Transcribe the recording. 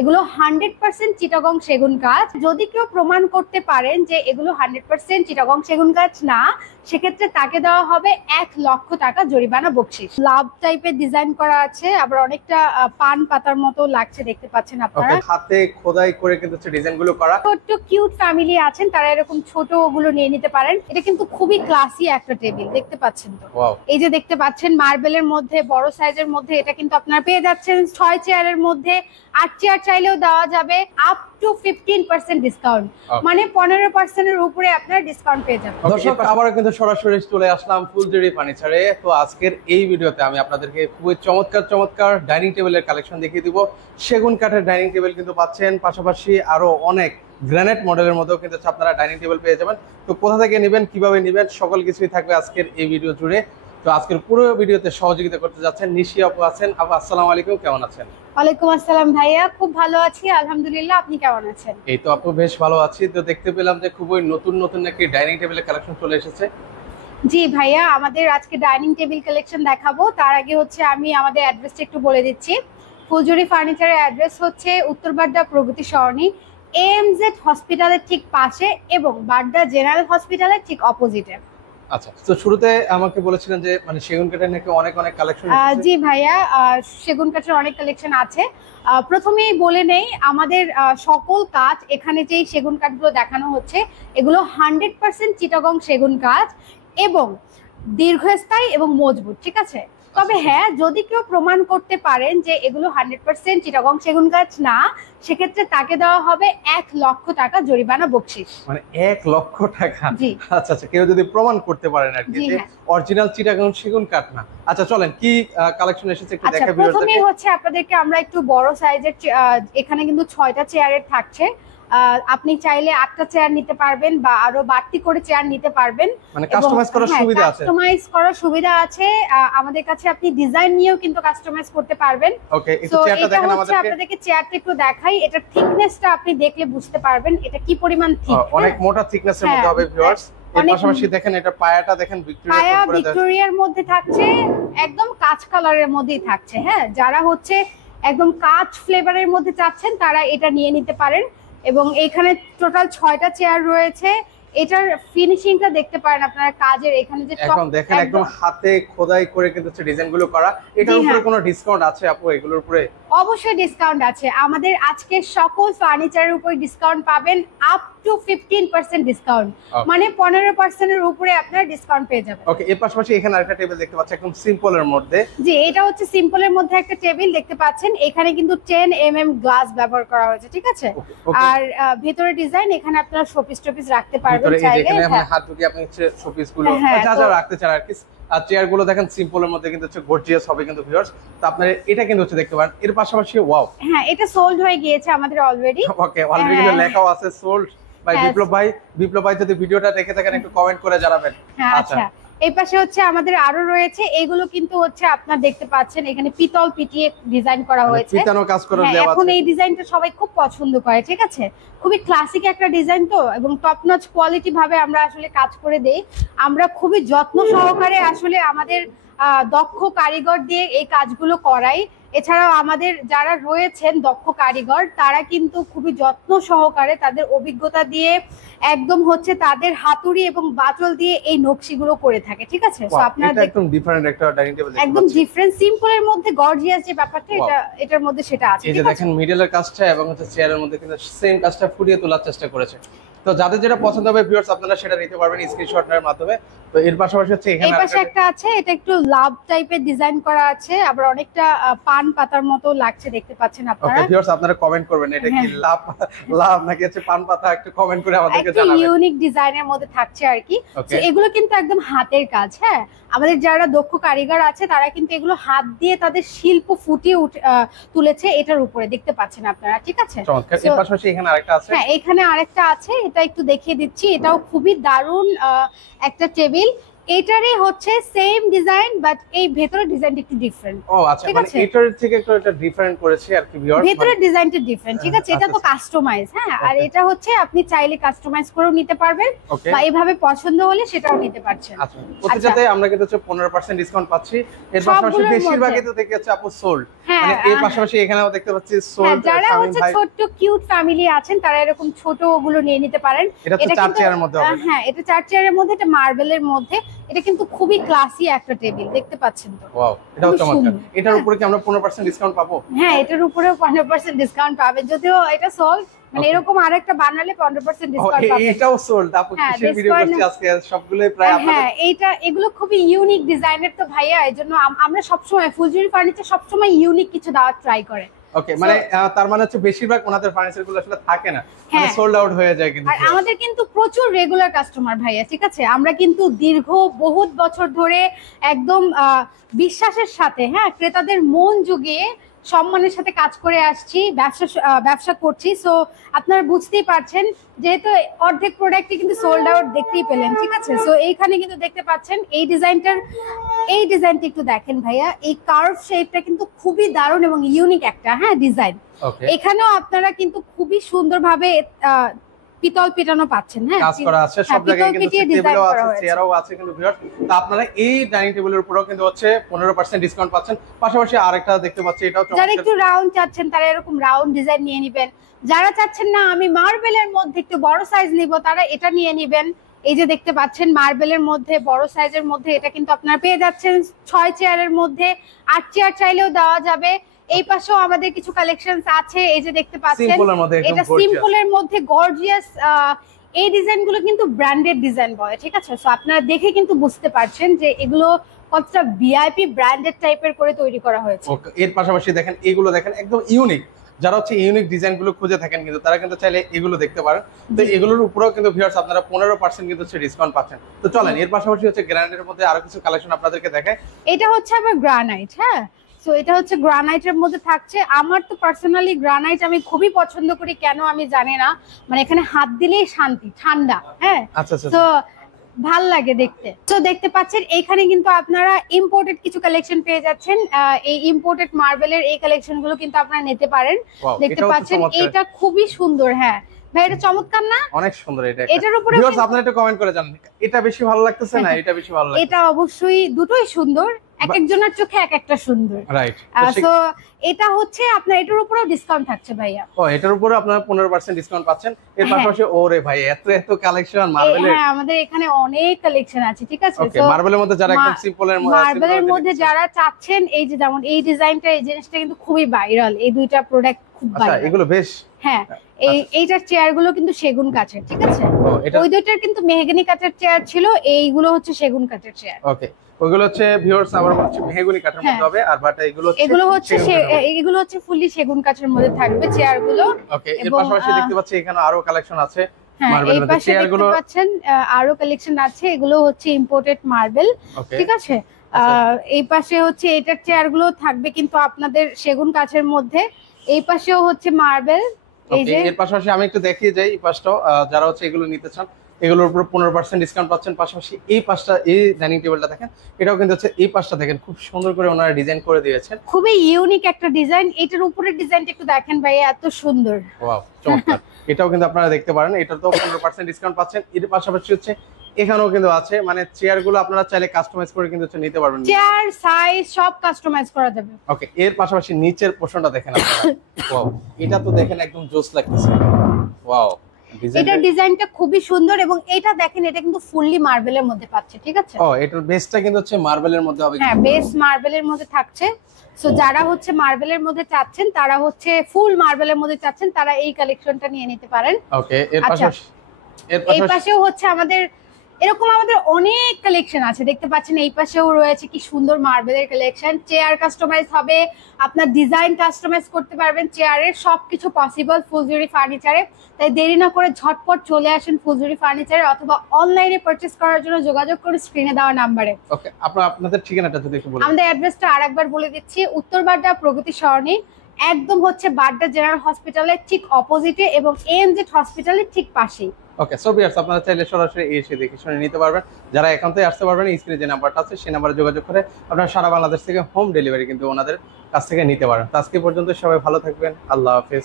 এগুলো 100% চিটাগং সেগুন কাঠ। যদি কেউ প্রমাণ করতে পারেন যে এগুলো 100% চিটাগং সেগুন কাঠ না, সেক্ষেত্রে তাকে দেওয়া হবে 1 লক্ষ টাকা জরিমানা বকশিশ। লাভ টাইপের ডিজাইন করা আছে, আবার অনেকটা পান পাতার মতো লাগছে, দেখতে পাচ্ছেন আপনারা। হাতে খোদাই করে কিন্তু ডিজাইন গুলো করা। ছোট্ট কিউট ফ্যামিলি আছেন, তারা এরকম ছোট গুলো নিয়ে নিতে পারেন। এটা কিন্তু খুবই ক্লাসি একটা টেবিল, দেখতে পাচ্ছেন তো। এই যে দেখতে পাচ্ছেন মার্বেলের মধ্যে বড় সাইজের মধ্যে, এটা কিন্তু আপনারা পেয়ে যাচ্ছেন 6 চেয়ারের মধ্যে। 8 চেয়ার চাইলেও দেওয়া যাবে আপ টু 15% ডিসকাউন্ট, মানে 15% এর উপরে আপনারা ডিসকাউন্ট পেয়ে যাবেন। দর্শক, আবারও কিন্তু সরাসরি চলে আসলাম ফুলজুরি ফার্নিচারে। তো আজকের এই ভিডিওতে আমি আপনাদেরকে খুবই চমৎকার ডাইনিং টেবিলের কালেকশন দেখিয়ে দিব। সেগুন কাঠের ডাইনিং টেবিল কিন্তু পাচ্ছেন, পাশাপাশি আরো অনেক গ্রানাইট মডেলের মধ্যেও কিন্তু আপনারা ডাইনিং টেবিল পেয়ে যাবেন। তো কোথা থেকে নেবেন, কিভাবে নেবেন, সকল কিছুই থাকবে আজকের এই ভিডিও জুড়ে। তো আজকের পুরো ভিডিওতে সহযোগিতা করতে যাচ্ছেন নিশি আপু আছেন। আপু আসসালামু আলাইকুম, কেমন আছেন? ওয়ালাইকুম আসসালাম ভাইয়া, খুব ভালো আছি আলহামদুলিল্লাহ, আপনি কেমন আছেন? এই তো আপু বেশ ভালো আছি। তো দেখতে পেলাম যে খুবই নতুন নাকি ডাইনিং টেবিলের কালেকশন চলে এসেছে। জি ভাইয়া, আমাদের আজকে ডাইনিং টেবিল কালেকশন দেখাবো। তার আগে হচ্ছে আমি আমাদের অ্যাড্রেসটা একটু বলে দিচ্ছি। ফুলজুরি ফার্নিচারের অ্যাড্রেস হচ্ছে উত্তর বাড্ডা প্রগতি সরণি, AMZ হসপিটালের ঠিক পাশে এবং বাড্ডা জেনারেল হসপিটালের ঠিক অপোজিটে। আচ্ছা, তো শুরুতে আমাকে বলেছিলেন যে মানে সেগুন কাঠের নাকি অনেক কালেকশন আছে। জি ভাইয়া, সেগুন কাঠের অনেক কালেকশন আছে। প্রথমেই বলে নেই, আমাদের সকল কাঠ, এখানে যেই সেগুন কাঠগুলো দেখানো হচ্ছে এগুলো 100% চিটাগং সেগুন কাঠ এবং দীর্ঘস্থায়ী এবং মজবুত, ঠিক আছে। তবে হ্যাঁ, যদি কেউ প্রমাণ করতে পারেন যে এগুলো 100% চিটাগং সেগুন কাঠ না, সেক্ষেত্রে তাকে দেওয়া হবে 1 লক্ষ টাকা জরিমানা বকশিশ। মানে 1 লক্ষ টাকা? জি। আচ্ছা, কেউ যদি প্রমাণ করতে পারেন আর কি যে অরিজিনাল চিটাগং সেগুন কাঠ না। আচ্ছা চলেন, কি কালেকশন এসেছে একটু দেখাই। প্রথমেই হচ্ছে আপনাদেরকে আমরা একটু বড় সাইজের, এখানে কিন্তু 6টা চেয়ারের থাকছে। আপনি চাইলে 8টা চেয়ার নিতে পারবেন বা আরো বাড়তি করে চেয়ার নিতে পারবেন, মানে কাস্টমাইজ করার সুবিধা আছে। কাস্টমাইজ করার সুবিধা আছে আমাদের কাছে। আপনি ডিজাইন নিয়েও কিন্তু কাস্টমাইজ করতে পারবেন। ওকে, একটু চেয়ারটা দেখেন আমাদেরকে। আপনাদেরকে চেয়ারটা একটু দেখাই। এটা থিকনেসটা আপনি দেখলে বুঝতে পারবেন এটা কি পরিমাণ থিক। অনেক মোটা থিকনেসের মধ্যে হবে ভিউয়ার্স। এর পাশাপাশি দেখেন এটা পায়াটা দেখেন ভিক্টোরিয়ার মধ্যে থাকছে, একদম কাঁচ কালারের মধ্যেই থাকছে। হ্যাঁ, যারা হচ্ছে একদম কাঁচ ফ্লেভারের মধ্যে চাচ্ছেন তারা এটা নিয়ে নিতে পারেন। এবং এখানে টোটাল 6টা চেয়ার রয়েছে। এটার ফিনিশিংটা দেখতে পারেন আপনারা, কাজের এখানে যে এখন দেখেন একদম হাতে খোদাই করে কিন্তু ডিজাইনগুলো করা। এটার উপরে কোনো ডিসকাউন্ট আছে আপু? এগুলোর উপরে অবশ্যই ডিসকাউন্ট আছে। আমাদের আজকে সকল ফার্নিচারের উপর ডিসকাউন্ট পাবেন আপ টু 15% ডিসকাউন্ট, মানে 15% এর উপরে আপনারা ডিসকাউন্ট পেয়ে যাবেন। ওকে, এর পাশাপাশি এখানে আরেকটা টেবিল দেখতে পাচ্ছেন একদম সিম্পলের মধ্যে। জি, এটা হচ্ছে সিম্পলের মধ্যে একটা টেবিল দেখতে পাচ্ছেন। এখানে কিন্তু 10 mm গ্লাস ব্যবহার করা হয়েছে, ঠিক আছে। আর ভেতরে ডিজাইন, এখানে আপনারা শোপিস টপিস রাখতে পারবেন চাইলে। এখানে আপনি হাত ঢুকিয়ে আপনি শোপিস গুলো যা রাখতে চান আর কি। আর চেয়ার গুলো দেখেন সিম্পলের মধ্যে কিন্তু গর্জিয়াস হবে কিন্তু ভিউয়ার্স। তো আপনারা এটা কিন্তু দেখতে পারেন। এর পাশাপাশি ওয়াও, হ্যাঁ, এটা সোল্ড হয়ে গিয়েছে আমাদের অলরেডি। ওকে, অলরেডি কিন্তু লেখাও আছে সোল্ড বাই বিপ্লব ভাই। বিপ্লব ভাই যদি ভিডিওটা দেখে থাকেন একটু কমেন্ট করে জানাবেন। আচ্ছা, এই পাশে হচ্ছে আমাদের আরো রয়েছে। এগুলো কিন্তু হচ্ছে আপনারা দেখতে পাচ্ছেন এখানে পিতল পিটিয়ে ডিজাইন করা হয়েছে, পিটানো কাজ করা দেওয়া আছে। এখন এই ডিজাইনটা সবাই খুব পছন্দ করে, ঠিক আছে। খুবই ক্লাসিক একটা ডিজাইন তো, এবং টপ নচ কোয়ালিটি ভাবে আমরা আসলে কাজ করে দেই। আমরা খুবই যত্ন সহকারে আসলে আমাদের দক্ষ কারিগর দিয়ে এই কাজগুলো করাই। এছাড়াও আমাদের যারা রয়েছেন দক্ষ কারিগর, তারা কিন্তু খুবই যত্ন সহকারে তাদের অভিজ্ঞতা দিয়ে একদম হচ্ছে তাদের হাতুড়ি এবং বাটল দিয়ে এই নকশিগুলো করে থাকে, ঠিক আছে। সো আপনারা একদম ডিফারেন্ট একটা ডাইনিং টেবিল, একদম ডিফারেন্ট, সিম্পলের মধ্যে গর্জিয়াস যে ব্যাপারটা, এটার মধ্যে সেটা আছে। এই যে দেখেন মিডলের কাজটা এবং হচ্ছে চেয়ারের মধ্যে কিন্তু সেম কাজটা ফুটিয়ে তোলার চেষ্টা করেছে। তো যাদের যেটা পছন্দ হবে ভিউয়ার্স, আপনারা সেটা নিতে পারবেন স্ক্রিনশটের মাধ্যমে। তো এর পাশাপাশি হচ্ছে এখানে এই পাশে একটা আছে, এটা একটু লাভ টাইপের ডিজাইন করা আছে, আবার অনেকটা পান পাতার মতো লাগছে, দেখতে পাচ্ছেন আপনারা। ওকে ভিউয়ার্স, আপনারা কমেন্ট করবেন এটা কি লাভ নাকি হচ্ছে পান পাতা, একটু কমেন্ট করে আমাদেরকে জানাবেন। একটা ইউনিক ডিজাইনের মধ্যে থাকছে আর কি। তো এগুলো কিন্তু একদম হাতের কাজ। হ্যাঁ, আমাদের যারা দক্ষ কারিগর আছে তারা কিন্তু এগুলো হাত দিয়ে তাদের শিল্প ফুটিয়ে তুলেছে এটার উপরে, দেখতে পাচ্ছেন আপনারা, ঠিক আছে। এর পাশাপাশি এখানে আরেকটা আছে। হ্যাঁ, এখানে আরেকটা আছে, এটা একটু দেখিয়ে দিচ্ছি। এটাও খুবই দারুণ একটা টেবিল। এটারই হচ্ছে সেম ডিজাইন, বাট এই ভেতরের ডিজাইনটা একটু ডিফারেন্ট। ও আচ্ছা, মানে এটার থেকে একটু এটা ডিফারেন্ট করেছে আর কি ভিউয়ার্স। ভেতরের ডিজাইনটা ডিফারেন্ট, ঠিক আছে? এটা তো কাস্টমাইজ, হ্যাঁ। আর এটা হচ্ছে আপনি চাইলে কাস্টমাইজ করেও নিতে পারবেন, বা এইভাবে পছন্দ হলে সেটাও নিতে পারছেন। আচ্ছা, প্রতিটাতে আমরা কিন্তু 15% ডিসকাউন্ট পাচ্ছি। এর পাশাপাশি বেশিরভাগই তো দেখতে যাচ্ছে আপু সোল্ড, মানে এর পাশাপাশি এখানেও দেখতে পাচ্ছি সোল্ড। যারা হচ্ছে ছোট কিউট ফ্যামিলি আছেন তারা এরকম ছোট গুলো নিয়ে নিতে পারেন। এটা তো 4 চেয়ারের মধ্যে হবে। হ্যাঁ, এটা 4 চেয়ারের মধ্যে, এটা মার্বেলের মধ্যে। এটা কিন্তু খুবই ক্লাসি একটা টেবিল, দেখতে পাচ্ছেন তো? ওয়াও, এটাও চমৎকার। এটার উপরে কি আমরা 15% ডিসকাউন্ট পাবো? হ্যাঁ, এটার উপরেও 15% ডিসকাউন্ট পাবেন, যদিও এটা সোল্ড, মানে এরকম আরেকটা বানালে 15% ডিসকাউন্ট পাবেন। এটাও সোল্ড আপু, কিসের ভিডিও করছি আজকে? সবগুলোই প্রায় আপনাদের। হ্যাঁ, এগুলো খুবই ইউনিক ডিজাইনের তো ভাইয়া, এজন্য আমরা সবসময় ফুলজুরি ফার্নিচার সবসময় ইউনিক কিছু দেওয়ার ট্রাই করে। ওকে, মানে তার মানে হচ্ছে বেশিরভাগ ওনাদের ফার্নিচার গুলো আসলে থাকে না, মানে সোল্ড আউট হয়ে যায়। কিন্তু আর আমাদের কিন্তু প্রচুর রেগুলার কাস্টমার ভাইয়া, ঠিক আছে? আমরা কিন্তু দীর্ঘ বহুত বছর ধরে একদম বিশ্বাসের সাথে, হ্যাঁ, ক্রেতাদের মন জুগিয়ে সম্মানের সাথে কাজ করে আসছি, ব্যবসা করছি। সো আপনারা বুঝতেই পারছেন, যেহেতু অর্ধেক প্রোডাক্টই কিন্তু সোল্ড আউট দেখতেই পেলেন, ঠিক আছে? সো এইখানে কিন্তু দেখতে পাচ্ছেন এই ডিজাইনটা একটু দেখেন ভাইয়া, এই কার্ভ শেপটা কিন্তু খুবই দারুণ এবং ইউনিক একটা, হ্যাঁ, ডিজাইন। এখানেও আপনারা কিন্তু খুবই সুন্দরভাবে পিতল পিটানো পাচ্ছেন, হ্যাঁ, কাজ করা আছে সব জায়গায়, কিন্তু টেবিলও আছে, চেয়ারও আছে কিন্তু ভিউয়ার্স। তো আপনারা এই ডাইনিং টেবিলের উপরেও কিন্তু হচ্ছে 15% ডিসকাউন্ট পাচ্ছেন। পাশাপাশি আরেকটা দেখতে পাচ্ছি, এটাও চমৎকার। যারা একটু রাউন্ড চাচ্ছেন তারা এরকম রাউন্ড ডিজাইন নিয়ে নেবেন। যারা চাচ্ছেন না আমি মার্বেলের মধ্যে একটু বড় সাইজ নিব, তারা এটা নিয়ে নেবেন। এই যে দেখতে পাচ্ছেন মার্বেলের মধ্যে বড় সাইজের মধ্যে, এটা কিন্তু আপনারা পেয়ে যাচ্ছেন 6 চেয়ারের মধ্যে। 8 চেয়ার চাইলেও দেওয়া যাবে। এই পাশেও আমাদের কিছু কালেকশনস আছে, এই যে দেখতে পাচ্ছেন, এটা সিম্পলের মধ্যে গর্জিয়াস। এই ডিজাইনগুলো কিন্তু ব্র্যান্ডেড ডিজাইন বলে, ঠিক আছে? সো আপনারা দেখে কিন্তু বুঝতে পারছেন যে এগুলো কতটা ভিআইপি ব্র্যান্ডেড টাইপের করে তৈরি করা হয়েছে। এর পাশাপাশি দেখেন, এগুলো দেখেন একদম ইউনিক। যারা হচ্ছে ইউনিক ডিজাইন গুলো খুঁজে থাকেন কিন্তু তারা কিন্তু চাইলে এগুলো দেখতে পারেন। তো এগুলোর উপরেও কিন্তু ভিউয়ার্স আপনারা 15% কিন্তু ডিসকাউন্ট পাচ্ছেন। তো চলেন এর পাশাপাশি হচ্ছে গ্রানাইটের মধ্যে আরো কিছু কালেকশন আপনাদেরকে দেখাই। এটা হচ্ছে আবার গ্রানাইট, হ্যাঁ। সো এটা হচ্ছে গ্রানাইটের মধ্যে থাকছে। আমার তো পার্সোনালি গ্রানাইট আমি খুবই পছন্দ করি, কেন আমি জানি না, মানে এখানে হাত দিলেই শান্তি, ঠান্ডা, হ্যাঁ। তো ভাল লাগে দেখতে। তো দেখতে পাচ্ছেন এইখানে কিন্তু আপনারা ইম্পোর্টেড কিছু কালেকশন পেয়ে যাচ্ছেন। এই ইম্পোর্টেড মার্বেলের এই কালেকশন গুলো কিন্তু আপনারা নিতে পারেন। দেখতে পাচ্ছেন এটা খুবই সুন্দর, হ্যাঁ ভাই, এটা চমৎকার না? অনেক সুন্দর। এটার উপরে ভিউয়ার্স আপনারা একটু কমেন্ট করে জানান, এটা বেশি ভালো লাগতেছে না এটা বেশি ভালো লাগছে? এটা অবশ্যই দুটোই সুন্দর, এক একজনের চোখে এক একটা সুন্দর, রাইট। সো এটা হচ্ছে আপনার এটার উপরেও ডিসকাউন্ট থাকছে ভাইয়া। ও, এটার উপরে আপনারা 15% ডিসকাউন্ট পাচ্ছেন। এর পাশাপাশি ওরে ভাই, এত কালেকশন মার্বেলের। হ্যাঁ, আমাদের এখানে অনেক কালেকশন আছে, ঠিক আছে? ওকে, মার্বেলের মধ্যে যারা একদম মার্বেলের মধ্যে যারা চাচ্ছেন, এই যে যেমন এই ডিজাইনটা, এই জিনিসটা কিন্তু খুবই ভাইরাল। এই দুইটা প্রোডাক্ট খুব ভাইরাল। আচ্ছা, এগুলো বেশ, হ্যাঁ। এইটার চেয়ার গুলো কিন্তু সেগুন কাঠের, ঠিক আছে? ওই দুইটার কিন্তু মেহগনি কাঠের চেয়ার ছিল, এইগুলো হচ্ছে সেগুন কাঠের চেয়ার। ওকে, ওইগুলো হচ্ছে ভিউয়ার্স আবার হচ্ছে মেহগনি কাঠের মধ্যে হবে, আর বাট এগুলো হচ্ছে ফুললি সেগুন কাঠের মধ্যে থাকবে চেয়ার গুলো। ওকে, এর পাশাপাশি দেখতে পাচ্ছি এখানে আরো কালেকশন আছে। এই পাশে দেখতে পাচ্ছেন আরো কালেকশন আছে, এগুলো হচ্ছে ইম্পোর্টেড মার্বেল, ঠিক আছে? এই পাশে হচ্ছে এটার চেয়ার গুলো থাকবে কিন্তু আপনাদের সেগুন কাঠের মধ্যে। এই পাশেও হচ্ছে মার্বেল। এই যে এর পাশাপাশি আমি একটু দেখিয়ে যাই এই পাশটাও, যারা হচ্ছে এগুলো নিতে চান এগুলোর উপর 15% ডিসকাউন্ট পাচ্ছেন। পাশাপাশি এই পাশটা, এই ডাইনিং টেবিলটা দেখেন, এটাও কিন্তু হচ্ছে এই পাশটা দেখেন খুব সুন্দর করে ওনারা ডিজাইন করে দিয়েছেন, খুবই ইউনিক একটা ডিজাইন। এটার উপরের ডিজাইনটা একটু দেখেন ভাই, এত সুন্দর, ওয়াও চমৎকার। এটাও কিন্তু আপনারা দেখতে পারেন, এটা তো 15% ডিসকাউন্ট পাচ্ছেন। এর পাশাপাশি হচ্ছে এখানেও কিন্তু আছে, মানে চেয়ার গুলো আপনারা চাইলে কাস্টমাইজ করে কিন্তু নিতে পারবেন, চেয়ার সাইজ সব কাস্টমাইজ করা যাবে। ওকে, এর পাশাপাশি নিচের পোরশনটা দেখেন আপনারা, ওয়াও, এটা তো দেখেন একদম জোস লাগতেছে, ওয়াও। এটার ডিজাইনটা খুবই সুন্দর এবং এটা দেখেন, এটা কিন্তু ফুললি মার্বেলের মধ্যে পাচ্ছে, ঠিক আছে? ও, এটার বেসটা কিন্তু হচ্ছে মার্বেলের মধ্যে হবে। হ্যাঁ, বেস মার্বেলের মধ্যে থাকছে। সো যারা হচ্ছে মার্বেলের মধ্যে চাচ্ছেন, তারা হচ্ছে ফুল মার্বেলের মধ্যে চাচ্ছেন, তারা এই কালেকশনটা নিয়ে নিতে পারেন। ওকে, এর পাশাপাশি এই পাশেও হচ্ছে আমাদের এরকম অনেক কালেকশন আছে, দেখতে পাচ্ছেন। এই পাশেও রয়েছে কি সুন্দর মার্বেলের কালেকশন। চেয়ার কাস্টমাইজ হবে, আপনার ডিজাইন কাস্টমাইজ করতে পারবেন চেয়ারের, সবকিছু পসিবল ফুলজুরি ফার্নিচারে। তাই দেরি না করে ঝটপট চলে আসেন ফুলজুরি ফার্নিচারে, অথবা অনলাইনে পারচেজ করার জন্য যোগাযোগ করুন স্ক্রিনে দেওয়া নাম্বারে। ওকে, আপনাদের ঠিকানাটা যদি একটু বলেন। আমাদের অ্যাড্রেসটা আরেকবার বলে দিচ্ছি, উত্তর বাড্ডা প্রগতি সরণি, একদম হচ্ছে বাড্ডা জেনারেল হসপিটালের ঠিক অপোজিটে এবং এএমজেড হসপিটালের ঠিক পাশেই। ওকে, সো ভিউয়ার্স আপনারা চাইলে সরাসরি এসে দেখে শুনে নিতে পারবেন। যারা একান্তই আসতে পারবেন, স্ক্রিনে যে নাম্বারটা আছে সেই নাম্বারে যোগাযোগ করে আপনারা সারা বাংলাদেশ থেকে হোম ডেলিভারি কিন্তু ওনাদের কাছ থেকে নিতে পারেন। তো আজকে পর্যন্ত সবাই ভালো থাকবেন, আল্লাহ হাফেজ।